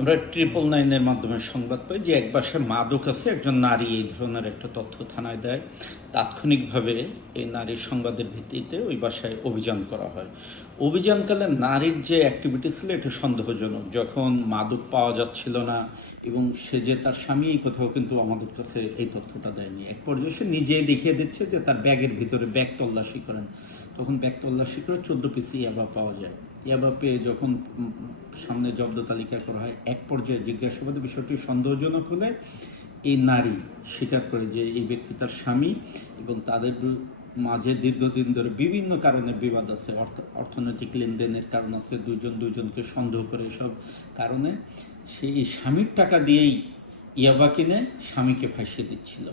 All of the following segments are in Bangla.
আমরা ট্রিপল নাইনের মাধ্যমে সংবাদ পাই যে এক বাসায় মাদক আছে, একজন নারী এই ধরনের একটা তথ্য থানায় দেয়। তাৎক্ষণিকভাবে এই নারীর সংবাদের ভিত্তিতে ওই বাসায় অভিযান করা হয়। অভিযানকালে নারীর যে অ্যাক্টিভিটি ছিল একটু সন্দেহজনক। যখন মাদক পাওয়া যাচ্ছিল না এবং সে যে তার স্বামী, এই কোথাও কিন্তু আমাদের কাছে এই তথ্যটা দেয়নি। এক পর্যায়ে সে নিজেই দেখিয়ে দিচ্ছে যে তার ব্যাগের ভিতরে ব্যাগ তল্লাশি করেন। তখন ব্যাগ তল্লাশি করে চোদ্দ পিসি ইয়াবা পাওয়া যায়। ইয়াবা পেয়ে যখন সামনে জব্দ তালিকা করা হয়, এক পর্যায়ে জিজ্ঞাসাবাদে বিষয়টি সন্দেহজনক হলে এই নারী স্বীকার করে যে এই ব্যক্তি তার স্বামী এবং তাদের মাঝে দীর্ঘদিন ধরে বিভিন্ন কারণে বিবাদ আছে, অর্থ, অর্থনৈতিক লেনদেনের কারণ আছে দুজন দুজনকে সন্দেহ করে এসব কারণে। সে এই স্বামীর টাকা দিয়েই ইয়াবা কিনে স্বামীকে ফাঁসিয়ে দিচ্ছিল।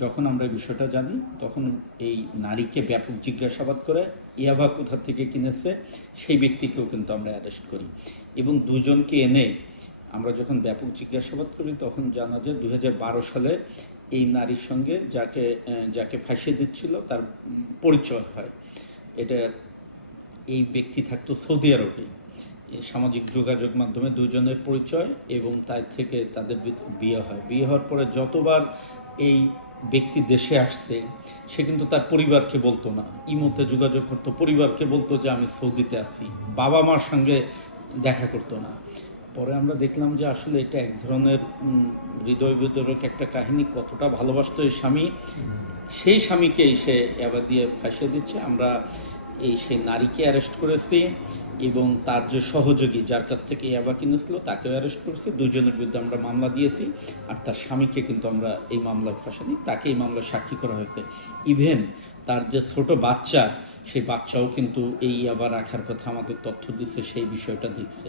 যখন আমরা বিষয়টা জানি, তখন এই নারীকে ব্যাপক জিজ্ঞাসাবাদ করে ইয়াবা কোথা থেকে কিনেছে? সেই ব্যক্তিকেও কিন্তু আমরা অ্যারেস্ট করি। এবং দুজনকে এনে আমরা যখন ব্যাপক জিজ্ঞাসাবাদ করি, তখন জানা যায় দু হাজার বারো সালে এই নারীর সঙ্গে যাকে যাকে ফাঁসিয়ে দিচ্ছিল, তার পরিচয় হয়। এটা এই ব্যক্তি থাকতো সৌদি আরবে। সামাজিক যোগাযোগ মাধ্যমে দুজনের পরিচয় এবং তার থেকে তাদের বিয়ে হয়। বিয়ে হওয়ার পরে যতবার এই ব্যক্তি দেশে আসছে সে কিন্তু তার পরিবারকে বলতো না। ইমোতে যোগাযোগ করতো পরিবারকে বলতো যে আমি সৌদিতে আছি। বাবা মার সঙ্গে দেখা করতো না। পরে আমরা দেখলাম যে আসলে এটা এক ধরনের হৃদয় বিদরক একটা কাহিনী। কতটা ভালোবাসতো এই স্বামী। সেই স্বামীকে এসে এবার দিয়ে ফাঁসিয়ে দিচ্ছে। আমরা এই সেই নারীকে অ্যারেস্ট করেছি এবং তার যে সহযোগী যার কাছ থেকে ইয়াবা কিনেছিল তাকেও অ্যারেস্ট করেছি। দুজনের বিরুদ্ধে আমরা মামলা দিয়েছি আর তার স্বামীকে কিন্তু আমরা এই মামলায় ফাঁসানি তাকে এই মামলায় সাক্ষী করা হয়েছে। ইভেন তার যে ছোট বাচ্চা, সেই বাচ্চাও কিন্তু এই ইয়াবা রাখার কথা আমাদের তথ্য দিচ্ছে, সেই বিষয়টা দেখছে